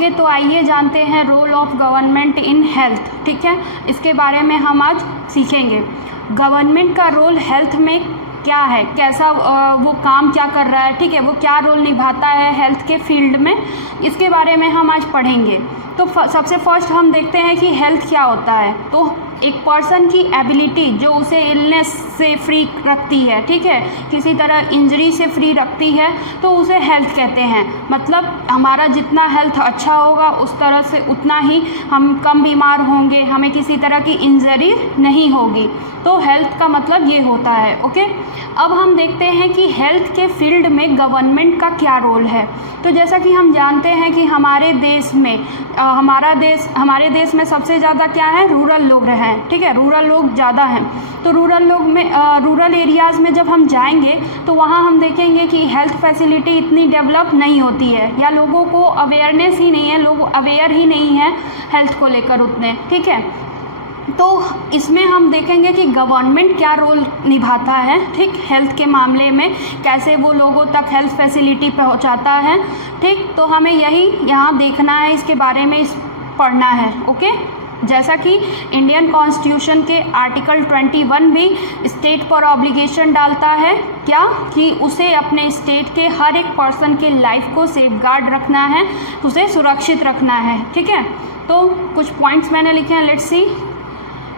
Okay, तो आइए जानते हैं role of government in health. ठीक है, इसके बारे में हम आज सीखेंगे। गवर्नमेंट का रोल हेल्थ में क्या है, कैसा वो काम क्या कर रहा है, ठीक है, वो क्या रोल निभाता है हेल्थ के फील्ड में, इसके बारे में हम आज पढ़ेंगे। तो सबसे फर्स्ट हम देखते हैं कि हेल्थ क्या होता है। तो एक पर्सन की एबिलिटी जो उसे इलनेस से फ्री रखती है, ठीक है, किसी तरह इंजरी से फ्री रखती है, तो उसे हेल्थ कहते हैं। मतलब हमारा जितना हेल्थ अच्छा होगा उस तरह से उतना ही हम कम बीमार होंगे, हमें किसी तरह की इंजरी नहीं होगी। तो हेल्थ का मतलब ये होता है। ओके, अब हम देखते हैं कि हेल्थ के फील्ड में गवर्नमेंट का क्या रोल है। तो जैसा कि हम जानते हैं कि हमारे देश में हमारे देश में सबसे ज़्यादा क्या है, रूरल लोग हैं, ठीक है, रूरल लोग ज़्यादा हैं। तो रूरल एरियाज़ में जब हम जाएंगे तो वहाँ हम देखेंगे कि हेल्थ फैसिलिटी इतनी डेवलप नहीं होती है, या लोगों को अवेयरनेस ही नहीं है, लोग अवेयर ही नहीं है हेल्थ को लेकर उतने, ठीक है। तो इसमें हम देखेंगे कि गवर्नमेंट क्या रोल निभाता है, ठीक, हेल्थ के मामले में कैसे वो लोगों तक हेल्थ फैसिलिटी पहुंचाता है, ठीक। तो हमें यही यहाँ देखना है, इसके बारे में पढ़ना है। ओके, जैसा कि इंडियन कॉन्स्टिट्यूशन के आर्टिकल 21 भी स्टेट पर ऑब्लिगेशन डालता है, क्या, कि उसे अपने स्टेट के हर एक पर्सन के लाइफ को सेफगार्ड रखना है, उसे सुरक्षित रखना है, ठीक है। तो कुछ पॉइंट्स मैंने लिखे हैं, let's see.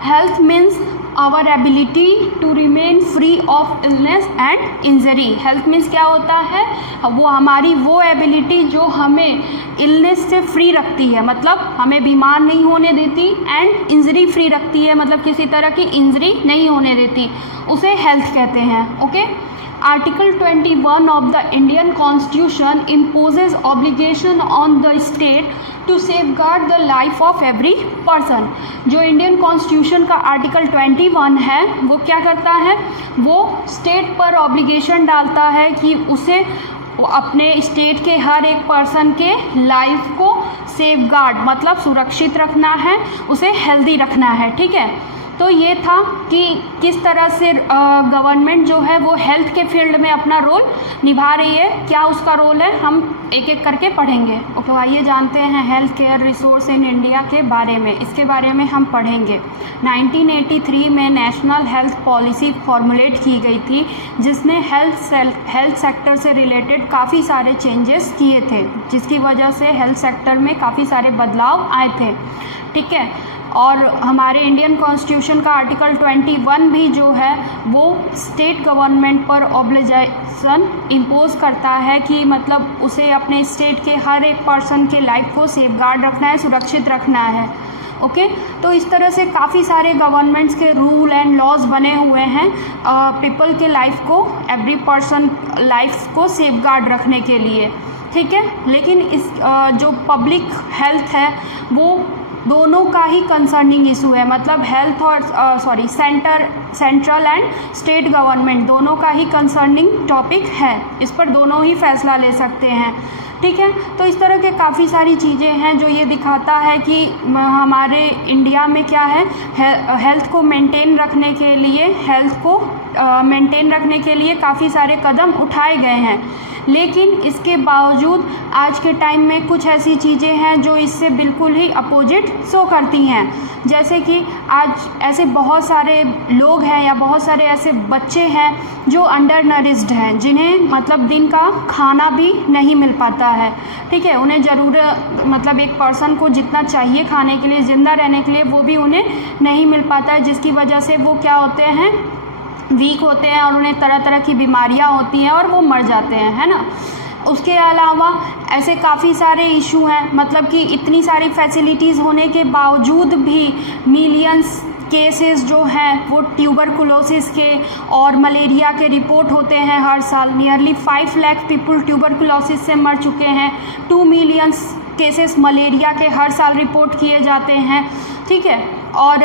Health means our ability to remain free of illness and injury. Health means क्या होता है, वो हमारी वो एबिलिटी जो हमें इलनेस से फ्री रखती है, मतलब हमें बीमार नहीं होने देती, एंड इंजरी फ्री रखती है, मतलब किसी तरह की इंजरी नहीं होने देती, उसे हेल्थ कहते हैं। Okay, Article 21 of the Indian Constitution imposes obligation on the state to safeguard the life of every person। जो इंडियन कॉन्स्टिट्यूशन का आर्टिकल 21 है वो क्या करता है, वो स्टेट पर ऑब्लिगेशन डालता है कि उसे अपने स्टेट के हर एक पर्सन के लाइफ को सेफगार्ड मतलब सुरक्षित रखना है, उसे हेल्दी रखना है, ठीक है। तो ये था कि किस तरह से गवर्नमेंट जो है वो हेल्थ के फील्ड में अपना रोल निभा रही है, क्या उसका रोल है, हम एक एक करके पढ़ेंगे। ओके, आइए जानते हैं health care resource in India के बारे में, इसके बारे में हम पढ़ेंगे। 1983 में नेशनल हेल्थ पॉलिसी फॉर्मुलेट की गई थी, जिसने हेल्थ सेक्टर से रिलेटेड काफ़ी सारे चेंजेस किए थे, जिसकी वजह से हेल्थ सेक्टर में काफ़ी सारे बदलाव आए थे, ठीक है। और हमारे इंडियन कॉन्स्टिट्यूशन का आर्टिकल 21 भी जो है वो स्टेट गवर्नमेंट पर ऑब्लिगेशन इम्पोज करता है कि मतलब उसे अपने स्टेट के हर एक पर्सन के लाइफ को सेफगार्ड रखना है, सुरक्षित रखना है। ओके, तो इस तरह से काफ़ी सारे गवर्नमेंट्स के रूल एंड लॉज बने हुए हैं पीपल के लाइफ को, एवरी पर्सन लाइफ को सेफगार्ड रखने के लिए, ठीक है। लेकिन इस जो पब्लिक हेल्थ है वो दोनों का ही कंसर्निंग इशू है, मतलब हेल्थ और सेंट्रल एंड स्टेट गवर्नमेंट दोनों का ही कंसर्निंग टॉपिक है, इस पर दोनों ही फैसला ले सकते हैं, ठीक है। तो इस तरह के काफ़ी सारी चीज़ें हैं जो ये दिखाता है कि हमारे इंडिया में क्या है, हेल्थ को मेंटेन रखने के लिए काफ़ी सारे कदम उठाए गए हैं। लेकिन इसके बावजूद आज के टाइम में कुछ ऐसी चीज़ें हैं जो इससे बिल्कुल ही अपोजिट शो करती हैं, जैसे कि आज ऐसे बहुत सारे लोग हैं या बहुत सारे ऐसे बच्चे हैं जो अंडर नरिश्ड हैं, जिन्हें मतलब दिन का खाना भी नहीं मिल पाता है, ठीक है। उन्हें ज़रूरत मतलब एक पर्सन को जितना चाहिए खाने के लिए, ज़िंदा रहने के लिए, वो भी उन्हें नहीं मिल पाता है, जिसकी वजह से वो क्या होते हैं, वीक होते हैं और उन्हें तरह तरह की बीमारियां होती हैं और वो मर जाते हैं, है ना। उसके अलावा ऐसे काफ़ी सारे इशू हैं, मतलब कि इतनी सारी फैसिलिटीज़ होने के बावजूद भी मिलियंस केसेस जो हैं वो ट्यूबरकुलोसिस के और मलेरिया के रिपोर्ट होते हैं हर साल। नियरली 5 लाख पीपल ट्यूबरकुलोसिस से मर चुके हैं, 2 मिलियन केसेस मलेरिया के हर साल रिपोर्ट किए जाते हैं, ठीक है। और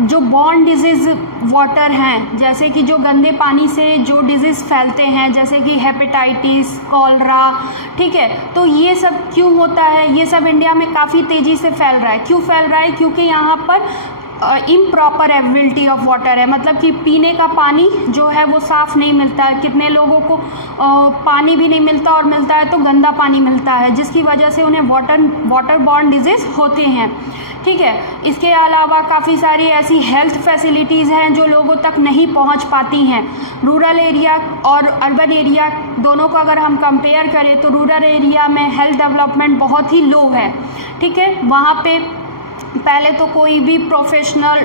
जो बॉर्न डिजीज़ वाटर हैं, जैसे कि जो गंदे पानी से जो डिजीज़ फैलते हैं, जैसे कि हेपेटाइटिस, कॉलरा, ठीक है। तो ये सब क्यों होता है, ये सब इंडिया में काफ़ी तेज़ी से फैल रहा है। क्यों फैल रहा है, क्योंकि यहाँ पर इम्प्रॉपर अवेलेबिलिटी ऑफ वाटर है, मतलब कि पीने का पानी जो है वो साफ़ नहीं मिलता है। कितने लोगों को पानी भी नहीं मिलता और मिलता है तो गंदा पानी मिलता है, जिसकी वजह से उन्हें वाटर बॉर्न डिजीज़ होते हैं। ठीक है, इसके अलावा काफ़ी सारी ऐसी हेल्थ फैसिलिटीज़ हैं जो लोगों तक नहीं पहुंच पाती हैं। रूरल एरिया और अर्बन एरिया दोनों को अगर हम कंपेयर करें तो रूरल एरिया में हेल्थ डेवलपमेंट बहुत ही लो है। ठीक है, वहाँ पे पहले तो कोई भी प्रोफेशनल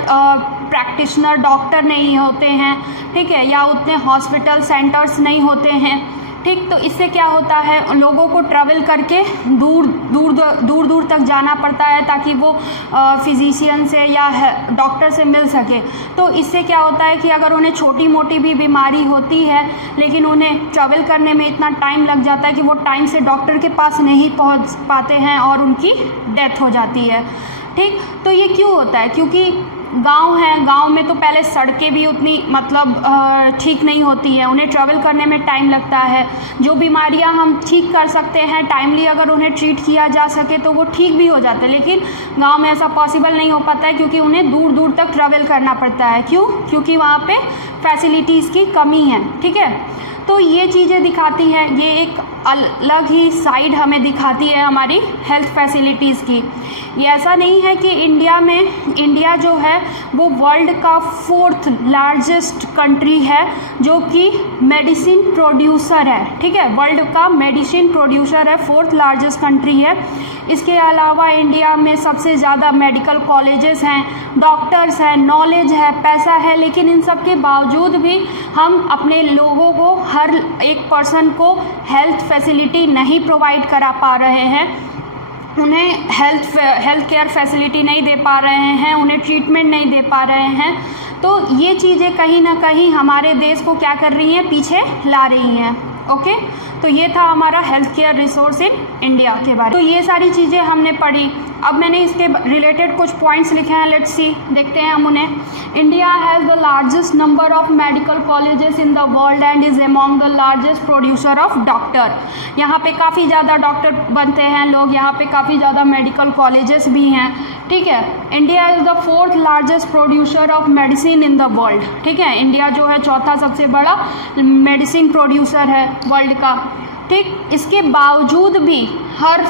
प्रैक्टिशनर डॉक्टर नहीं होते हैं, ठीक है, या उतने हॉस्पिटल सेंटर्स नहीं होते हैं। ठीक, तो इससे क्या होता है, लोगों को ट्रैवल करके दूर तक जाना पड़ता है ताकि वो फिजिशियन से या डॉक्टर से मिल सके। तो इससे क्या होता है कि अगर उन्हें छोटी मोटी भी बीमारी होती है लेकिन उन्हें ट्रैवल करने में इतना टाइम लग जाता है कि वो टाइम से डॉक्टर के पास नहीं पहुंच पाते हैं और उनकी डेथ हो जाती है। ठीक, तो ये क्यों होता है, क्योंकि गांव हैं, गांव में तो पहले सड़कें भी उतनी मतलब ठीक नहीं होती हैं, उन्हें ट्रैवल करने में टाइम लगता है। जो बीमारियां हम ठीक कर सकते हैं टाइमली अगर उन्हें ट्रीट किया जा सके तो वो ठीक भी हो जाते हैं, लेकिन गांव में ऐसा पॉसिबल नहीं हो पाता है क्योंकि उन्हें दूर तक ट्रैवल करना पड़ता है। क्यों? क्योंकि वहाँ पे फैसिलिटीज़ की कमी है। ठीक है, तो ये चीज़ें दिखाती हैं, ये एक अलग ही साइड हमें दिखाती है हमारी हेल्थ फैसिलिटीज़ की। ये ऐसा नहीं है कि इंडिया जो है वो वर्ल्ड का 4th लार्जेस्ट कंट्री है जो कि मेडिसिन प्रोड्यूसर है। ठीक है, वर्ल्ड का मेडिसिन प्रोड्यूसर है, 4th लार्जेस्ट कंट्री है। इसके अलावा इंडिया में सबसे ज़्यादा मेडिकल कॉलेजेस हैं, डॉक्टर्स हैं, नॉलेज है, पैसा है, लेकिन इन सब के बावजूद भी हम अपने लोगों को, हर एक पर्सन को हेल्थ फैसिलिटी नहीं प्रोवाइड करा पा रहे हैं, उन्हें हेल्थ केयर फैसिलिटी नहीं दे पा रहे हैं, उन्हें ट्रीटमेंट नहीं दे पा रहे हैं। तो ये चीज़ें कहीं ना कहीं हमारे देश को क्या कर रही हैं, पीछे ला रही हैं। ओके, तो ये था हमारा health care resource in India के बारे में। तो ये सारी चीज़ें हमने पढ़ी। अब मैंने इसके रिलेटेड कुछ पॉइंट्स लिखे हैं, लेट्स सी, देखते हैं हम उन्हें। India has the largest number of medical colleges in the world and is among the largest producer of doctor. यहाँ पे काफ़ी ज़्यादा डॉक्टर बनते हैं लोग, यहाँ पे काफ़ी ज़्यादा मेडिकल कॉलेजेस भी हैं। ठीक है, India is the 4th largest producer of medicine in the world. ठीक है, इंडिया जो है 4था सबसे बड़ा मेडिसिन प्रोड्यूसर है वर्ल्ड का। ठीक, इसके बावजूद भी हर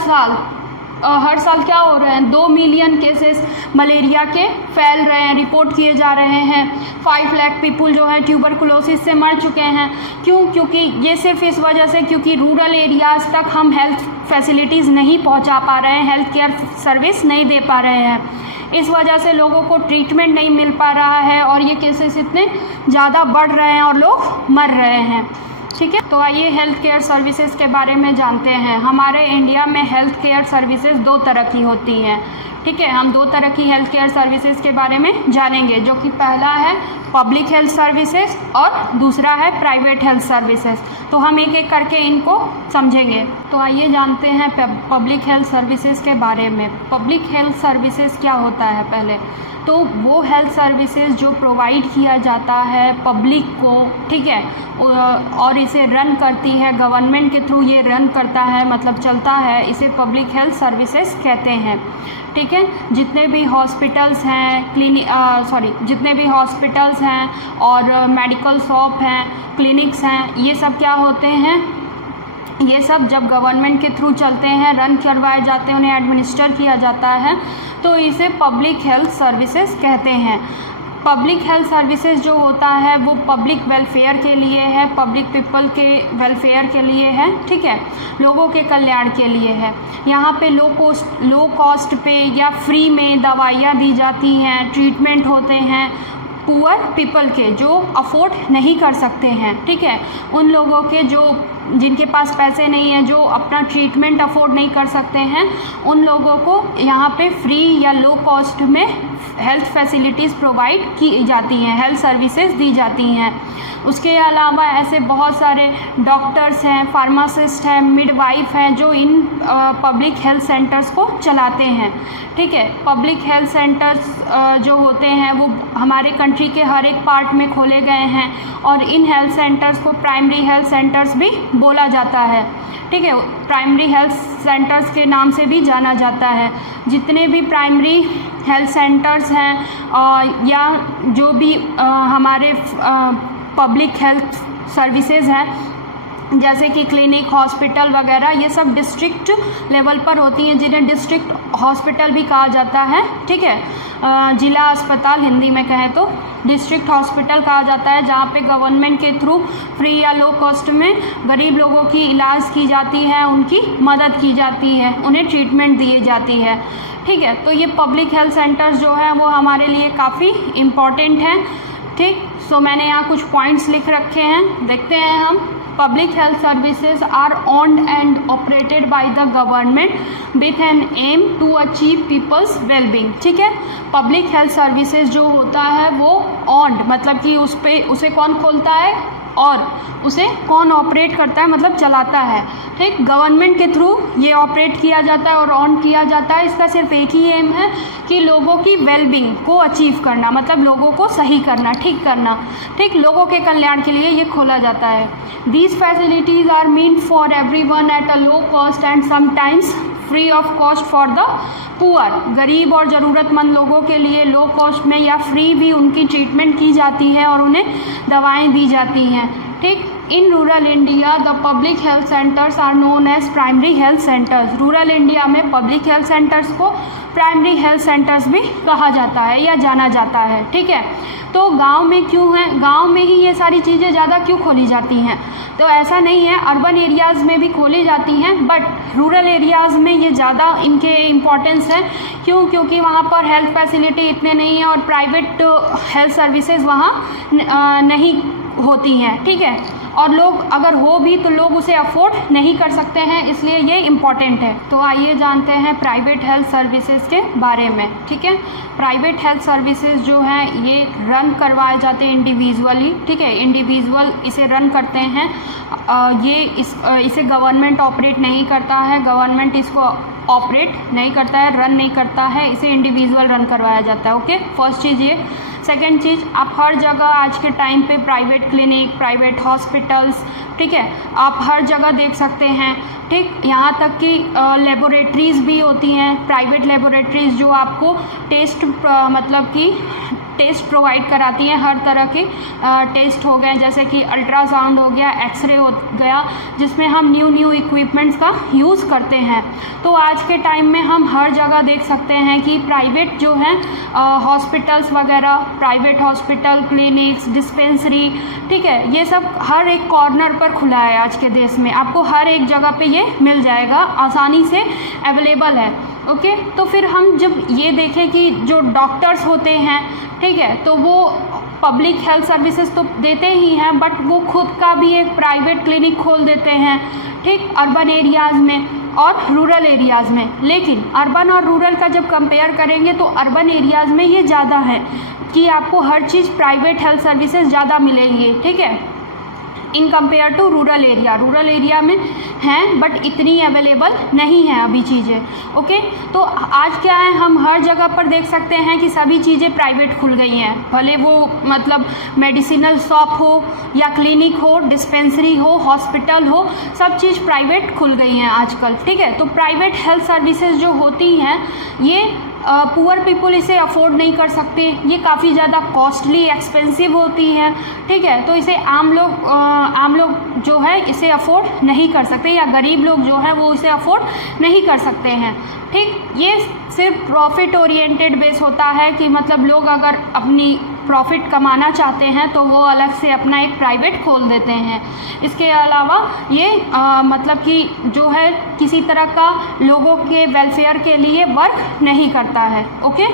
साल क्या हो रहे हैं, 2 मिलियन केसेस मलेरिया के फैल रहे हैं, रिपोर्ट किए जा रहे हैं। 5 लाख पीपल जो है ट्यूबरकुलोसिस से मर चुके हैं। क्यों? क्योंकि ये सिर्फ इस वजह से क्योंकि रूरल एरियाज़ तक हम हेल्थ फैसिलिटीज़ नहीं पहुंचा पा रहे हैं, हेल्थ केयर सर्विस नहीं दे पा रहे हैं। इस वजह से लोगों को ट्रीटमेंट नहीं मिल पा रहा है और ये केसेस इतने ज़्यादा बढ़ रहे हैं और लोग मर रहे हैं। ठीक है, तो आइए हेल्थ केयर सर्विसेज के बारे में जानते हैं। हमारे इंडिया में हेल्थ केयर सर्विसेज 2 तरह की होती हैं। ठीक है, हम 2 तरह की हेल्थ केयर सर्विसेज के बारे में जानेंगे, जो कि पहला है पब्लिक हेल्थ सर्विसेज और दूसरा है प्राइवेट हेल्थ सर्विसेज। तो हम एक एक करके इनको समझेंगे। तो आइए जानते हैं पब्लिक हेल्थ सर्विसेज के बारे में। पब्लिक हेल्थ सर्विसेज क्या होता है पहले तो वो हेल्थ सर्विसेज जो प्रोवाइड किया जाता है पब्लिक को, ठीक है, और इसे रन करती है गवर्नमेंट के थ्रू, ये रन करता है मतलब चलता है, इसे पब्लिक हेल्थ सर्विसेज कहते हैं। ठीक है, जितने भी हॉस्पिटल्स हैं जितने भी हॉस्पिटल्स हैं और मेडिकल शॉप हैं, क्लिनिक्स हैं, ये सब क्या होते हैं, ये सब जब गवर्नमेंट के थ्रू चलते हैं, रन करवाए जाते हैं, उन्हें एडमिनिस्टर किया जाता है, तो इसे पब्लिक हेल्थ सर्विसेज कहते हैं। पब्लिक हेल्थ सर्विसेज जो होता है वो पब्लिक वेलफेयर के लिए है, पब्लिक पीपल के वेलफेयर के लिए है। ठीक है, लोगों के कल्याण के लिए है। यहाँ पे लो कॉस्ट पे या फ्री में दवाइयाँ दी जाती हैं, ट्रीटमेंट होते हैं पुअर पीपल के जो अफोर्ड नहीं कर सकते हैं। ठीक है, उन लोगों के जिनके पास पैसे नहीं हैं, जो अपना ट्रीटमेंट अफोर्ड नहीं कर सकते हैं, उन लोगों को यहाँ पे फ्री या लो कॉस्ट में हेल्थ फैसिलिटीज़ प्रोवाइड की जाती हैं, हेल्थ सर्विसेज दी जाती हैं। उसके अलावा ऐसे बहुत सारे डॉक्टर्स हैं, फार्मासिस्ट हैं, मिडवाइफ हैं जो इन पब्लिक हेल्थ सेंटर्स को चलाते हैं। ठीक है, पब्लिक हेल्थ सेंटर्स जो होते हैं वो हमारे कंट्री के हर एक पार्ट में खोले गए हैं और इन हेल्थ सेंटर्स को प्राइमरी हेल्थ सेंटर्स भी बोला जाता है। ठीक है, प्राइमरी हेल्थ सेंटर्स के नाम से भी जाना जाता है। जितने भी प्राइमरी हेल्थ सेंटर्स हैं या जो भी हमारे पब्लिक हेल्थ सर्विसेज हैं जैसे कि क्लिनिक, हॉस्पिटल वगैरह, ये सब डिस्ट्रिक्ट लेवल पर होती हैं जिन्हें डिस्ट्रिक्ट हॉस्पिटल भी कहा जाता है। ठीक है, जिला अस्पताल हिंदी में कहें तो डिस्ट्रिक्ट हॉस्पिटल कहा जाता है, जहाँ पे गवर्नमेंट के थ्रू फ्री या लो कॉस्ट में गरीब लोगों की इलाज की जाती है, उनकी मदद की जाती है, उन्हें ट्रीटमेंट दी जाती है। ठीक है, तो ये पब्लिक हेल्थ सेंटर्स जो हैं वो हमारे लिए काफ़ी इम्पॉर्टेंट हैं। ठीक, सो मैंने यहाँ कुछ पॉइंट्स लिख रखे हैं, देखते हैं हम। Public health services are owned and operated by the government with an aim to achieve people's wellbeing. ठीक है, पब्लिक हेल्थ सर्विसेज जो होता है वो ओन्ड मतलब कि उसे कौन खोलता है और उसे कौन ऑपरेट करता है मतलब चलाता है। ठीक, गवर्नमेंट के थ्रू ये ऑपरेट किया जाता है और ऑन किया जाता है। इसका सिर्फ एक ही एम है कि लोगों की वेलबींग को अचीव करना, मतलब लोगों को सही करना, ठीक करना। ठीक, लोगों के कल्याण के लिए ये खोला जाता है। These facilities are mean for everyone at a low cost and sometimes free of cost for the poor. गरीब और ज़रूरतमंद लोगों के लिए लो कॉस्ट में या फ्री भी उनकी ट्रीटमेंट की जाती है और उन्हें दवाएं दी जाती हैं। ठीक, in rural India the public health centres are known as primary health centres. Rural India में पब्लिक हेल्थ सेंटर्स को प्राइमरी हेल्थ सेंटर्स भी कहा जाता है या जाना जाता है। ठीक है, तो गांव में क्यों है, गांव में ही ये सारी चीज़ें ज़्यादा क्यों खोली जाती हैं? तो ऐसा नहीं है, अर्बन एरियाज़ में भी खोली जाती हैं, बट रूरल एरियाज़ में ये ज़्यादा इनके इम्पॉर्टेंस है। क्यों? क्योंकि वहाँ पर हेल्थ फैसिलिटी इतने नहीं हैं और प्राइवेट हेल्थ सर्विसेज वहाँ नहीं होती हैं। ठीक है, और लोग अगर हो भी तो लोग उसे अफोर्ड नहीं कर सकते हैं, इसलिए ये इम्पॉर्टेंट है। तो आइए जानते हैं प्राइवेट हेल्थ सर्विसेज के बारे में। ठीक है, प्राइवेट हेल्थ सर्विसेज जो हैं ये रन करवाए जाते हैं इंडिविजुअली। ठीक है, इंडिविजुअल इसे रन करते हैं। इसे गवर्नमेंट ऑपरेट नहीं करता है, गवर्नमेंट इसको ऑपरेट नहीं करता है, रन नहीं करता है, इसे इंडिविजुअल रन करवाया जाता है। ओके, फर्स्ट चीज़ ये। सेकेंड चीज़, आप हर जगह आज के टाइम पे प्राइवेट क्लिनिक, प्राइवेट हॉस्पिटल्स, ठीक है, आप हर जगह देख सकते हैं। ठीक, यहाँ तक कि लेबोरेटरीज़ भी होती हैं, प्राइवेट लेबोरेटरीज़ जो आपको टेस्ट मतलब कि टेस्ट प्रोवाइड कराती हैं। हर तरह के टेस्ट हो गए, जैसे कि अल्ट्रासाउंड हो गया, एक्सरे हो गया, जिसमें हम न्यू इक्विपमेंट्स का यूज़ करते हैं। तो आज के टाइम में हम हर जगह देख सकते हैं कि प्राइवेट जो हैं हॉस्पिटल्स वगैरह, प्राइवेट हॉस्पिटल, क्लिनिक्स, डिस्पेंसरी, ठीक है, ये सब हर एक कॉर्नर पर खुला है आज के देश में। आपको हर एक जगह पे ये मिल जाएगा, आसानी से अवेलेबल है। ओके, तो फिर हम जब ये देखें कि जो डॉक्टर्स होते हैं, ठीक है, तो वो पब्लिक हेल्थ सर्विसेज तो देते ही हैं, बट वो खुद का भी एक प्राइवेट क्लिनिक खोल देते हैं। ठीक, अर्बन एरियाज़ में और रूरल एरियाज़ में। लेकिन अर्बन और रूरल का जब कंपेयर करेंगे तो अर्बन एरियाज़ में ये ज़्यादा है कि आपको हर चीज़ प्राइवेट हेल्थ सर्विसेज ज़्यादा मिलेंगी। ठीक है, in compare to rural area. Rural area में हैं बट इतनी अवेलेबल नहीं है अभी चीज़ें। ओके, तो आज क्या है, हम हर जगह पर देख सकते हैं कि सभी चीज़ें प्राइवेट खुल गई हैं, भले वो मतलब मेडिसिनल शॉप हो या क्लिनिक हो, डिस्पेंसरी हो, हॉस्पिटल हो, सब चीज़ प्राइवेट खुल गई हैं आजकल। ठीक है, तो प्राइवेट हेल्थ सर्विसेज जो होती हैं ये पुअर पीपल इसे अफोर्ड नहीं कर सकते, ये काफ़ी ज़्यादा कॉस्टली, एक्सपेंसिव होती हैं। ठीक है, तो इसे आम लोग जो है इसे अफोर्ड नहीं कर सकते, या गरीब लोग जो है वो इसे अफोर्ड नहीं कर सकते हैं। ठीक, ये सिर्फ प्रॉफिट ओरिएंटेड बेस होता है कि मतलब लोग अगर अपनी प्रॉफिट कमाना चाहते हैं तो वो अलग से अपना एक प्राइवेट खोल देते हैं। इसके अलावा ये मतलब कि जो है किसी तरह का लोगों के वेलफेयर के लिए वर्क नहीं करता है। ओके,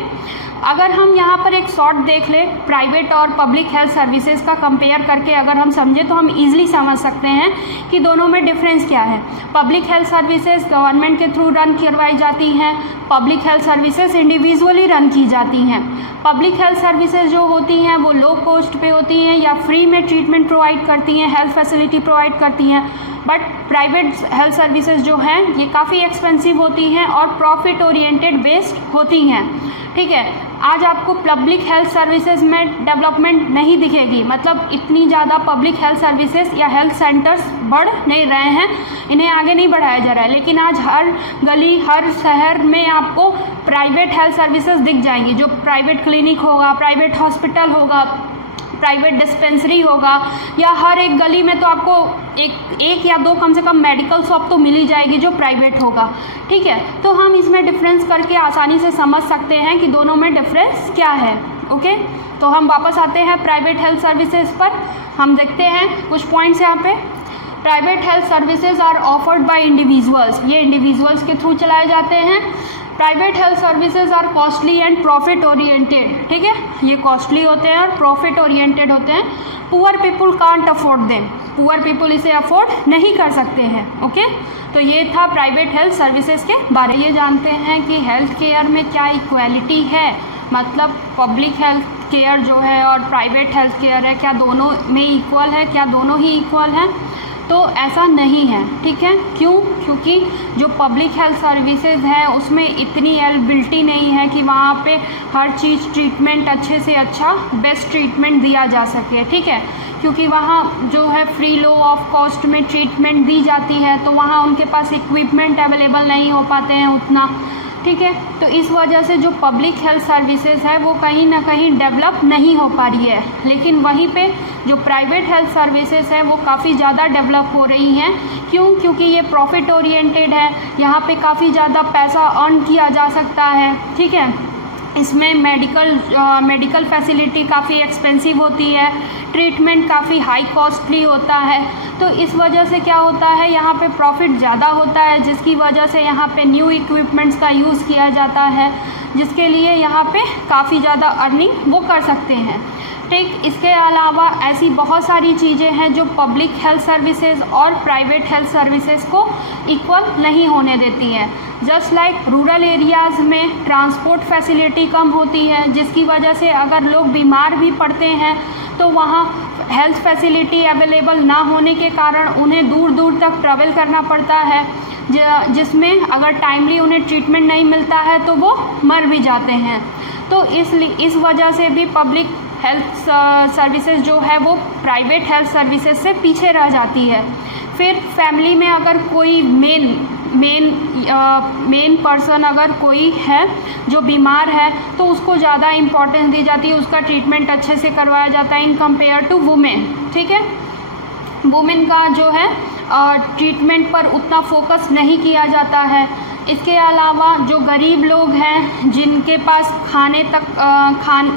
अगर हम यहाँ पर एक शॉर्ट देख लें प्राइवेट और पब्लिक हेल्थ सर्विसेज का कंपेयर करके अगर हम समझें तो हम इजीली समझ सकते हैं कि दोनों में डिफरेंस क्या है। पब्लिक हेल्थ सर्विसेज गवर्नमेंट के थ्रू रन करवाई जाती हैं, public health services individually run की जाती हैं। पब्लिक हेल्थ सर्विसेज जो होती हैं वो लो कॉस्ट पे होती हैं या फ्री में ट्रीटमेंट प्रोवाइड करती हैं, हेल्थ फैसिलिटी प्रोवाइड करती हैं। बट प्राइवेट हेल्थ सर्विसेज जो हैं ये काफ़ी एक्सपेंसिव होती हैं और प्रॉफिट ओरिएंटेड बेस्ड होती हैं। ठीक है, आज आपको पब्लिक हेल्थ सर्विसेज में डेवलपमेंट नहीं दिखेगी, मतलब इतनी ज़्यादा पब्लिक हेल्थ सर्विसेज या हेल्थ सेंटर्स बढ़ नहीं रहे हैं, इन्हें आगे नहीं बढ़ाया जा रहा है। लेकिन आज हर गली, हर शहर में आपको प्राइवेट हेल्थ सर्विसेज दिख जाएंगी, जो प्राइवेट क्लिनिक होगा, प्राइवेट हॉस्पिटल होगा, प्राइवेट डिस्पेंसरी होगा, या हर एक गली में तो आपको एक या दो कम से कम मेडिकल शॉप तो मिल ही जाएगी जो प्राइवेट होगा। ठीक है, तो हम इसमें डिफरेंस करके आसानी से समझ सकते हैं कि दोनों में डिफरेंस क्या है। ओके, तो हम वापस आते हैं प्राइवेट हेल्थ सर्विसेज पर। हम देखते हैं कुछ पॉइंट्स यहाँ पे। Private health services are offered by individuals, ये इंडिविजुअल्स के थ्रू चलाए जाते हैं। Private health services are costly and profit oriented, ठीक है, ये कॉस्टली होते हैं और प्रॉफिट ओरिएंटेड होते हैं। Poor people can't afford them, poor people इसे अफोर्ड नहीं कर सकते हैं। ओके, तो ये था प्राइवेट हेल्थ सर्विसेज के बारे में। ये जानते हैं कि हेल्थ केयर में क्या इक्वालिटी है, मतलब पब्लिक हेल्थ केयर जो है और प्राइवेट हेल्थ केयर है, क्या दोनों में इक्वल है, क्या दोनों ही इक्वल हैं? तो ऐसा नहीं है। ठीक है, क्यों? क्योंकि जो पब्लिक हेल्थ सर्विसेज हैं उसमें इतनी एलिजिबिलिटी नहीं है कि वहाँ पे हर चीज़ ट्रीटमेंट अच्छे से अच्छा बेस्ट ट्रीटमेंट दिया जा सके। ठीक है, क्योंकि वहाँ जो है फ्री लो ऑफ कॉस्ट में ट्रीटमेंट दी जाती है, तो वहाँ उनके पास इक्विपमेंट अवेलेबल नहीं हो पाते हैं उतना। ठीक है, तो इस वजह से जो पब्लिक हेल्थ सर्विसेज है वो कहीं ना कहीं डेवलप नहीं हो पा रही है। लेकिन वहीं पे जो प्राइवेट हेल्थ सर्विसेज है वो काफ़ी ज़्यादा डेवलप हो रही हैं। क्यों? क्योंकि ये प्रॉफिट ओरिएंटेड है, यहाँ पे काफ़ी ज़्यादा पैसा अर्न किया जा सकता है। ठीक है, इसमें मेडिकल फैसिलिटी काफ़ी एक्सपेंसिव होती है, ट्रीटमेंट काफ़ी हाई कॉस्टली होता है। तो इस वजह से क्या होता है, यहाँ पे प्रॉफिट ज़्यादा होता है, जिसकी वजह से यहाँ पे न्यू इक्विपमेंट्स का यूज़ किया जाता है, जिसके लिए यहाँ पे काफ़ी ज़्यादा अर्निंग वो कर सकते हैं। ठीक, इसके अलावा ऐसी बहुत सारी चीज़ें हैं जो पब्लिक हेल्थ सर्विसेज और प्राइवेट हेल्थ सर्विसेज को इक्वल नहीं होने देती हैं। जस्ट लाइक रूरल एरियाज़ में ट्रांसपोर्ट फैसिलिटी कम होती है, जिसकी वजह से अगर लोग बीमार भी पड़ते हैं तो वहाँ हेल्थ फैसिलिटी अवेलेबल ना होने के कारण उन्हें दूर दूर तक ट्रैवल करना पड़ता है, जिसमें अगर टाइमली उन्हें ट्रीटमेंट नहीं मिलता है तो वो मर भी जाते हैं। तो इस वजह से भी पब्लिक हेल्थ सर्विसेज जो है वो प्राइवेट हेल्थ सर्विसेज से पीछे रह जाती है। फिर फैमिली में अगर कोई मेन पर्सन अगर कोई है जो बीमार है तो उसको ज़्यादा इम्पोर्टेंस दी जाती है, उसका ट्रीटमेंट अच्छे से करवाया जाता है इन कंपेयर टू वुमेन। ठीक है, वुमेन का जो है ट्रीटमेंट पर उतना फोकस नहीं किया जाता है। इसके अलावा जो गरीब लोग हैं जिनके पास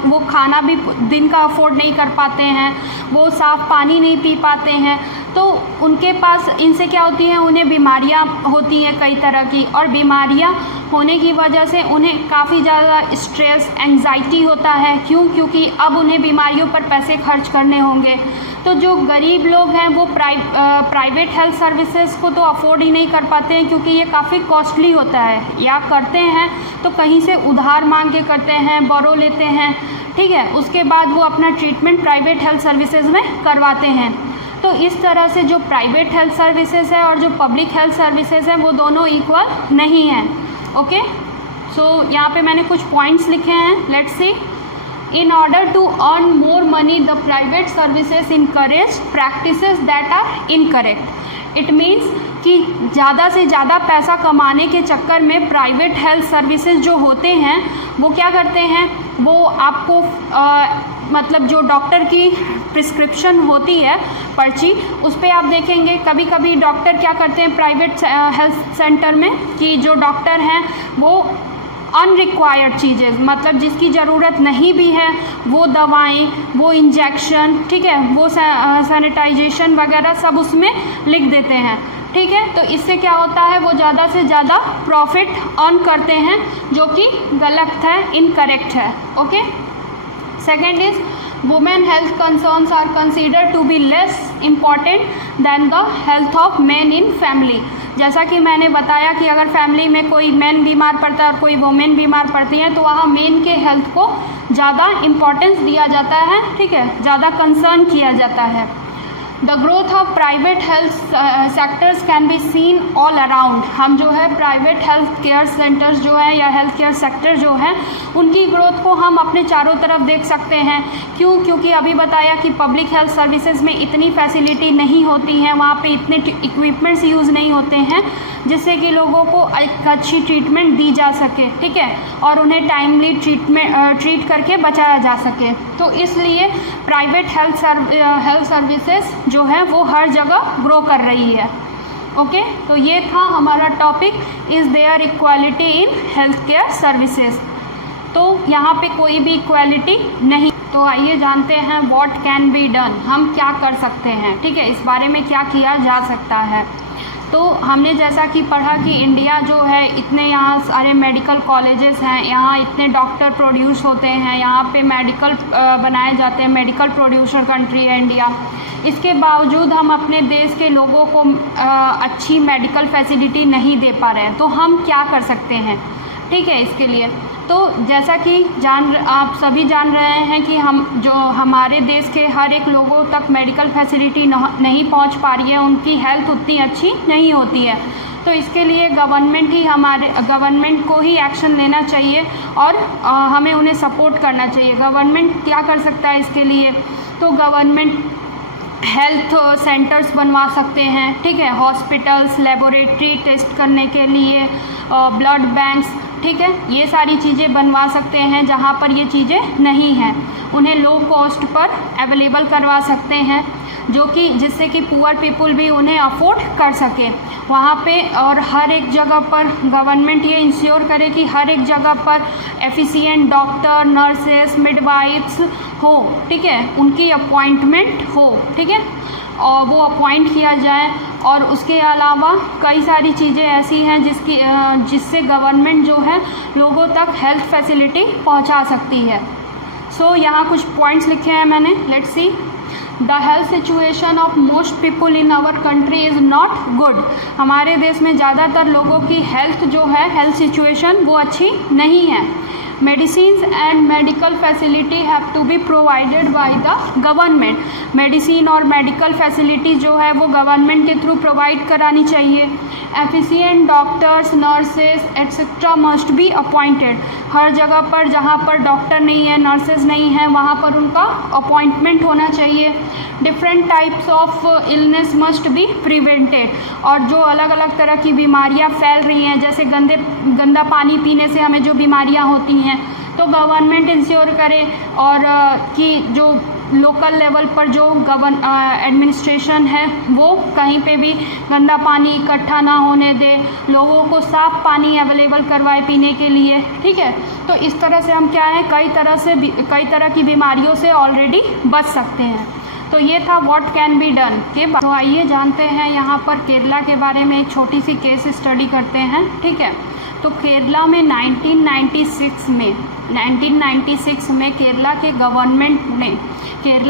वो खाना भी दिन का अफोर्ड नहीं कर पाते हैं, वो साफ़ पानी नहीं पी पाते हैं, तो उनके पास इनसे क्या होती हैं, उन्हें बीमारियां होती हैं कई तरह की, और बीमारियां होने की वजह से उन्हें काफ़ी ज़्यादा स्ट्रेस, एंजाइटी होता है। क्यों? क्योंकि अब उन्हें बीमारियों पर पैसे खर्च करने होंगे। तो जो गरीब लोग हैं वो प्राइवेट हेल्थ सर्विसेज को तो अफोर्ड ही नहीं कर पाते हैं, क्योंकि ये काफ़ी कॉस्टली होता है, या करते हैं तो कहीं से उधार मांग के करते हैं, बोरो लेते हैं। ठीक है, उसके बाद वो अपना ट्रीटमेंट प्राइवेट हेल्थ सर्विसेज में करवाते हैं। तो इस तरह से जो प्राइवेट हेल्थ सर्विसेज है और जो पब्लिक हेल्थ सर्विसेज है वो दोनों इक्वल नहीं हैं। ओके, सो यहाँ पे मैंने कुछ पॉइंट्स लिखे हैं, let's C. In order to earn more money, the private services encourage practices that are incorrect. It means कि ज़्यादा से ज़्यादा पैसा कमाने के चक्कर में प्राइवेट हेल्थ सर्विसेज जो होते हैं वो क्या करते हैं, वो आपको मतलब जो डॉक्टर की प्रिस्क्रिप्शन होती है पर्ची, उस पर आप देखेंगे कभी कभी डॉक्टर क्या करते हैं प्राइवेट हेल्थ सेंटर में, कि जो डॉक्टर हैं वो अनरिक्वायर्ड चीज़ें, मतलब जिसकी ज़रूरत नहीं भी है, वो दवाएं, वो इंजेक्शन, ठीक है, वो सैनिटाइजेशन वगैरह सब उसमें लिख देते हैं। ठीक है, तो इससे क्या होता है, वो ज़्यादा से ज़्यादा प्रॉफिट अर्न करते हैं, जो कि गलत है, इनकरेक्ट है। Okay, second is women health concerns are considered to be less important than the health of man in family. जैसा कि मैंने बताया कि अगर फैमिली में कोई मैन बीमार पड़ता है और कोई वुमेन बीमार पड़ती है तो वहाँ मेन के हेल्थ को ज़्यादा इम्पोर्टेंस दिया जाता है। ठीक है, ज़्यादा कंसर्न किया जाता है। The growth of private health sectors can be seen all around. हम जो है प्राइवेट हेल्थ केयर सेंटर्स जो है या हेल्थ केयर सेक्टर जो है उनकी ग्रोथ को हम अपने चारों तरफ देख सकते हैं। क्यों? क्योंकि अभी बताया कि पब्लिक हेल्थ सर्विसेज में इतनी फैसिलिटी नहीं होती हैं, वहाँ पे इतने इक्विपमेंट्स यूज़ नहीं होते हैं जिससे कि लोगों को एक अच्छी ट्रीटमेंट दी जा सके, ठीक है, और उन्हें टाइमली ट्रीट करके बचाया जा सके। तो इसलिए प्राइवेट हेल्थ सर्विसेज जो है वो हर जगह ग्रो कर रही है। ओके, तो ये था हमारा topic, is there equality in health care services. तो यहाँ पे कोई भी इक्वालिटी नहीं। तो आइए जानते हैं व्हाट कैन बी डन, हम क्या कर सकते हैं, ठीक है, इस बारे में क्या किया जा सकता है। तो हमने जैसा कि पढ़ा कि इंडिया जो है इतने यहाँ सारे मेडिकल कॉलेजेस हैं, यहाँ इतने डॉक्टर प्रोड्यूस होते हैं, यहाँ पे मेडिकल बनाए जाते हैं, मेडिकल प्रोड्यूसर कंट्री है इंडिया। इसके बावजूद हम अपने देश के लोगों को अच्छी मेडिकल फैसिलिटी नहीं दे पा रहे हैं। तो हम क्या कर सकते हैं, ठीक है, इसके लिए तो जैसा कि आप सभी जान रहे हैं कि हमारे देश के हर एक लोगों तक मेडिकल फैसिलिटी नहीं पहुंच पा रही है, उनकी हेल्थ उतनी अच्छी नहीं होती है। तो इसके लिए गवर्नमेंट को ही एक्शन लेना चाहिए और हमें उन्हें सपोर्ट करना चाहिए। गवर्नमेंट क्या कर सकता है इसके लिए? तो गवर्नमेंट हेल्थ सेंटर्स बनवा सकते हैं, ठीक है, हॉस्पिटल्स, लेबोरेटरी टेस्ट करने के लिए, ब्लड बैंक्स, ठीक है, ये सारी चीज़ें बनवा सकते हैं। जहाँ पर ये चीज़ें नहीं हैं उन्हें लो कॉस्ट पर अवेलेबल करवा सकते हैं, जो कि जिससे कि पुअर पीपल भी उन्हें अफोर्ड कर सके वहाँ पे। और हर एक जगह पर गवर्नमेंट ये इंश्योर करे कि हर एक जगह पर एफिशिएंट डॉक्टर, नर्सेस, मिडवाइफ्स हो, ठीक है, उनकी अपॉइंटमेंट हो, ठीक है, और वो अपॉइंट किया जाए। और उसके अलावा कई सारी चीज़ें ऐसी हैं जिससे गवर्नमेंट जो है लोगों तक हेल्थ फैसिलिटी पहुंचा सकती है। सो यहाँ कुछ पॉइंट्स लिखे हैं मैंने, let's see. The health situation of most people in our country is not good. हमारे देश में ज़्यादातर लोगों की हेल्थ जो है, हेल्थ सिचुएशन वो अच्छी नहीं है। Medicines and medical facility have to be provided by the government. Medicine और मेडिकल फैसिलिटी जो है वो गवर्नमेंट के थ्रू प्रोवाइड करानी चाहिए। Efficient doctors, nurses etcetera must be appointed. हर जगह पर जहाँ पर डॉक्टर नहीं है, नर्सेज नहीं है, वहाँ पर उनका अपॉइंटमेंट होना चाहिए। Different types of illness must be prevented. और जो अलग अलग तरह की बीमारियाँ फैल रही हैं, जैसे गंदा पानी पीने से हमें जो बीमारियाँ होती हैं, तो गवर्नमेंट इंश्योर करे और कि जो लोकल लेवल पर जो एडमिनिस्ट्रेशन है वो कहीं पे भी गंदा पानी इकट्ठा ना होने दे, लोगों को साफ़ पानी अवेलेबल करवाए पीने के लिए, ठीक है। तो इस तरह से हम क्या है, कई तरह की बीमारियों से ऑलरेडी बच सकते हैं। तो ये था व्हाट कैन बी डन के। तो आइए जानते हैं यहाँ पर केरला के बारे में एक छोटी सी केस स्टडी करते हैं, ठीक है। तो केरला में 1996 में केरला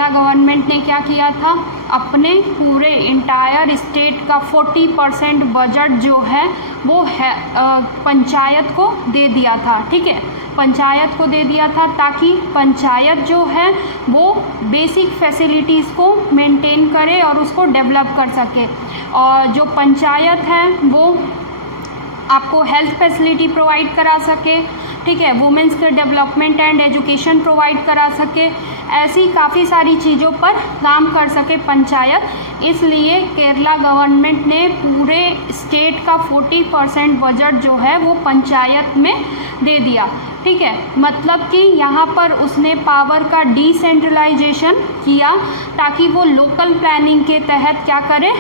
गवर्नमेंट ने क्या किया था, अपने पूरे इंटायर स्टेट का 40% बजट जो है वो पंचायत को दे दिया था, ठीक है, पंचायत को दे दिया था, ताकि पंचायत जो है वो बेसिक फैसिलिटीज़ को मेंटेन करे और उसको डेवलप कर सके। और जो पंचायत है वो आपको हेल्थ फैसिलिटी प्रोवाइड करा सके, ठीक है, वुमेंस के डेवलपमेंट एंड एजुकेशन प्रोवाइड करा सके, ऐसी काफ़ी सारी चीज़ों पर काम कर सके पंचायत। इसलिए केरला गवर्नमेंट ने पूरे स्टेट का 40% बजट जो है वो पंचायत में दे दिया, ठीक है। मतलब कि यहाँ पर उसने पावर का डिसेंट्रलाइजेशन किया ताकि वो लोकल प्लानिंग के तहत क्या करे,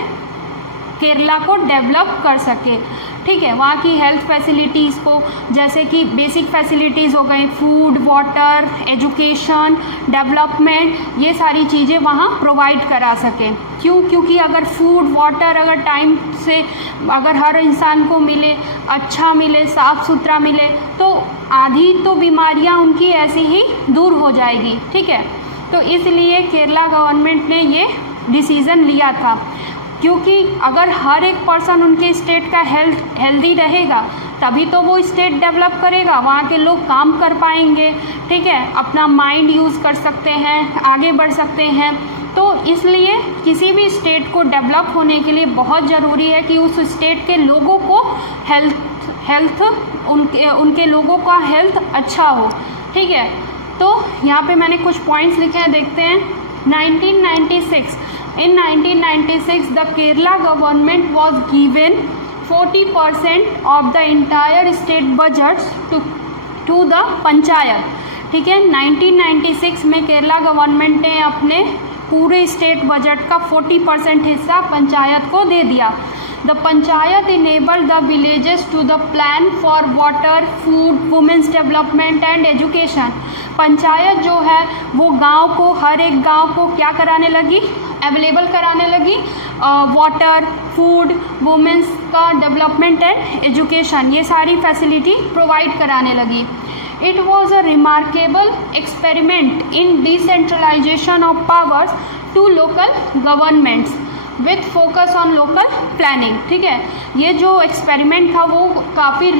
केरला को डेवलप कर सके, ठीक है। वहाँ की हेल्थ फैसिलिटीज़ को, जैसे कि बेसिक फैसिलिटीज़ हो गई, फूड, वाटर, एजुकेशन, डेवलपमेंट, ये सारी चीज़ें वहाँ प्रोवाइड करा सके। क्यों? क्योंकि अगर फूड, वाटर अगर टाइम से अगर हर इंसान को मिले, अच्छा मिले, साफ़ सुथरा मिले, तो आधी तो बीमारियाँ उनकी ऐसे ही दूर हो जाएगी, ठीक है। तो इसलिए केरला गवर्नमेंट ने ये डिसीज़न लिया था, क्योंकि अगर हर एक पर्सन उनके स्टेट का हेल्दी रहेगा तभी तो वो स्टेट डेवलप करेगा, वहाँ के लोग काम कर पाएंगे, ठीक है, अपना माइंड यूज़ कर सकते हैं, आगे बढ़ सकते हैं। तो इसलिए किसी भी स्टेट को डेवलप होने के लिए बहुत ज़रूरी है कि उस स्टेट के लोगों को हेल्थ उनके लोगों का हेल्थ अच्छा हो, ठीक है। तो यहाँ पे मैंने कुछ पॉइंट्स लिखे हैं, देखते हैं। 1996 In 1996, the Kerala government was given 40% of the entire state budget to the panchayat, ठीक है। 1996 में केरला गवर्नमेंट ने अपने पूरे स्टेट बजट का 40% हिस्सा पंचायत को दे दिया। The panchayat enabled the villages to the plan for water, food, women's development and education. Panchayat जो है वो गांव को, हर एक गांव को क्या कराने लगी, अवेलेबल कराने लगी, वाटर, फूड, वुमेन्स का डेवलपमेंट एंड एजुकेशन, ये सारी फैसिलिटी प्रोवाइड कराने लगी। It was a remarkable experiment in decentralization of powers to local governments with focus on local planning, ठीक है। ये जो एक्सपेरिमेंट था वो काफ़ी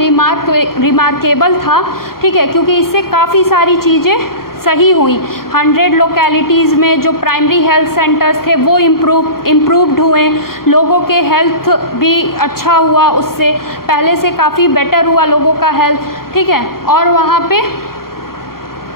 रिमार्केबल था, ठीक है, क्योंकि इससे काफ़ी सारी चीज़ें सही हुई। 100 लोकेलिटीज़ में जो प्राइमरी हेल्थ सेंटर्स थे वो इम्प्रूव्ड हुए, लोगों के हेल्थ भी अच्छा हुआ, उससे पहले से काफ़ी बेटर हुआ लोगों का हेल्थ, ठीक है। और वहाँ पे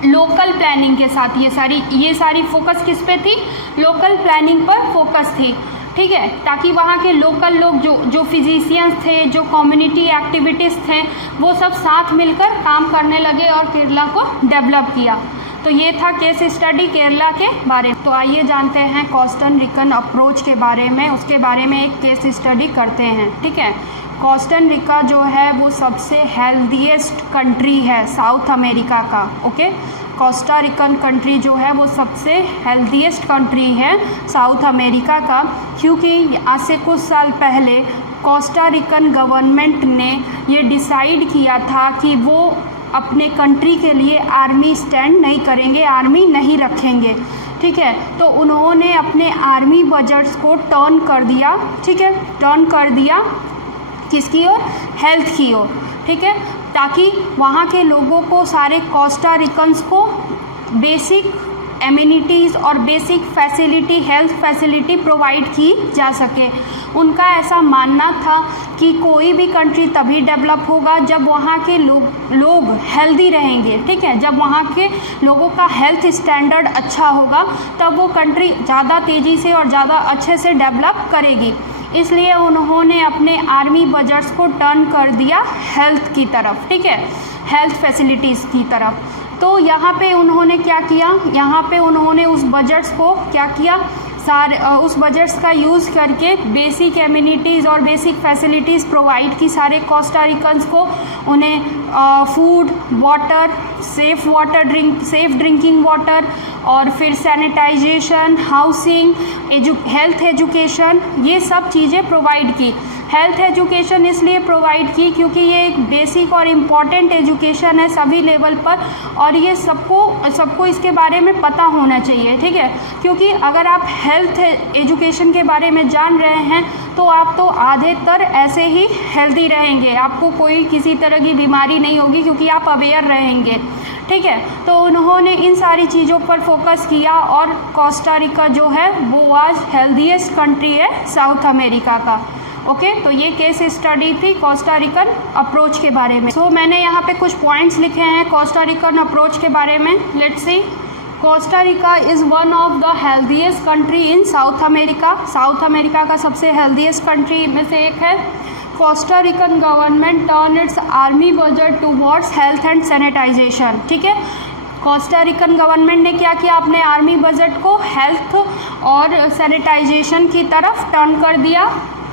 लोकल प्लानिंग के साथ ये सारी फोकस किस पे थी, लोकल प्लानिंग पर फोकस थी, ठीक है, ताकि वहाँ के लोकल लोग जो फिजिशियंस थे, जो कम्युनिटी एक्टिविटीज़ थे, वो सब साथ मिलकर काम करने लगे और केरला को डेवलप किया। तो ये था केस स्टडी केरला के बारे में। तो आइए जानते हैं कोस्टा रिकन अप्रोच के बारे में, उसके बारे में एक केस स्टडी करते हैं, ठीक है। कोस्टा रिका जो है वो सबसे हेल्दीएस्ट कंट्री है साउथ अमेरिका का, ओके। कोस्टा रिकन कंट्री जो है वो सबसे हेल्दीएस्ट कंट्री है साउथ अमेरिका का, क्योंकि आज से कुछ साल पहले कोस्टा रिकन गवर्नमेंट ने ये डिसाइड किया था कि वो अपने कंट्री के लिए आर्मी स्टैंड नहीं करेंगे, आर्मी नहीं रखेंगे, ठीक है। तो उन्होंने अपने आर्मी बजट्स को टर्न कर दिया, ठीक है, टर्न कर दिया किसकी ओर, हेल्थ की ओर, ठीक है, ताकि वहाँ के लोगों को, सारे कोस्टा रिकन्स को बेसिक एमिनिटीज़ और basic facility, health facility provide की जा सके। उनका ऐसा मानना था कि कोई भी कंट्री तभी डेवलप होगा जब वहाँ के लोग हेल्दी रहेंगे, ठीक है। जब वहाँ के लोगों का हेल्थ स्टैंडर्ड अच्छा होगा तब वो कंट्री ज़्यादा तेज़ी से और ज़्यादा अच्छे से डेवलप करेगी। इसलिए उन्होंने अपने आर्मी बजट्स को टर्न कर दिया हेल्थ की तरफ, ठीक है, हेल्थ फैसिलिटीज़ की तरफ। तो यहाँ पे उन्होंने क्या किया, यहाँ पे उन्होंने उस बजट्स को क्या किया, उस बजट्स का यूज़ करके बेसिक एमिनिटीज़ और बेसिक फैसिलिटीज़ प्रोवाइड की सारे कोस्टा रिकन्स को। उन्हें food, water, safe drinking water, और फिर सैनिटाइजेशन, हाउसिंग, हेल्थ एजुकेशन, ये सब चीज़ें प्रोवाइड की। हेल्थ एजुकेशन इसलिए प्रोवाइड की क्योंकि ये एक बेसिक और इम्पॉर्टेंट एजुकेशन है सभी लेवल पर, और ये सबको इसके बारे में पता होना चाहिए, ठीक है। क्योंकि अगर आप हेल्थ एजुकेशन के बारे में जान रहे हैं तो आप तो आधेतर ऐसे ही हेल्दी रहेंगे, आपको कोई किसी तरह की बीमारी नहीं होगी क्योंकि आप अवेयर रहेंगे, ठीक है। तो उन्होंने इन सारी चीज़ों पर फोकस किया और कोस्टा रिका जो है वो आज हेल्दीएस्ट कंट्री है साउथ अमेरिका का, ओके। तो ये केस स्टडी थी कोस्टा रिकन अप्रोच के बारे में। तो मैंने यहाँ पे कुछ पॉइंट्स लिखे हैं कोस्टा रिकन अप्रोच के बारे में। Let's see, Costa Rica is one of the healthiest country in South America. South America का सबसे हेल्दीएस्ट कंट्री में से एक है। Costa Rican government turn its army budget towards health and sanitization, ठीक है। कोस्टा रिकन गवर्नमेंट ने क्या किया, अपने आर्मी बजट को हेल्थ और सैनिटाइजेशन की तरफ टर्न कर दिया,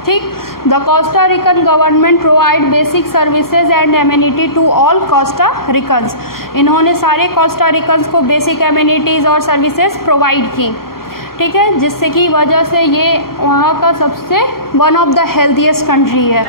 ठीक। The Costa Rican government provide basic services and amenity to all Costa Ricans. इन्होंने सारे कोस्टा रिकन्स को बेसिक एमिनिटीज़ और सर्विसेज प्रोवाइड की, ठीक है, जिससे कि वजह से ये वहाँ का सबसे one of the healthiest country है।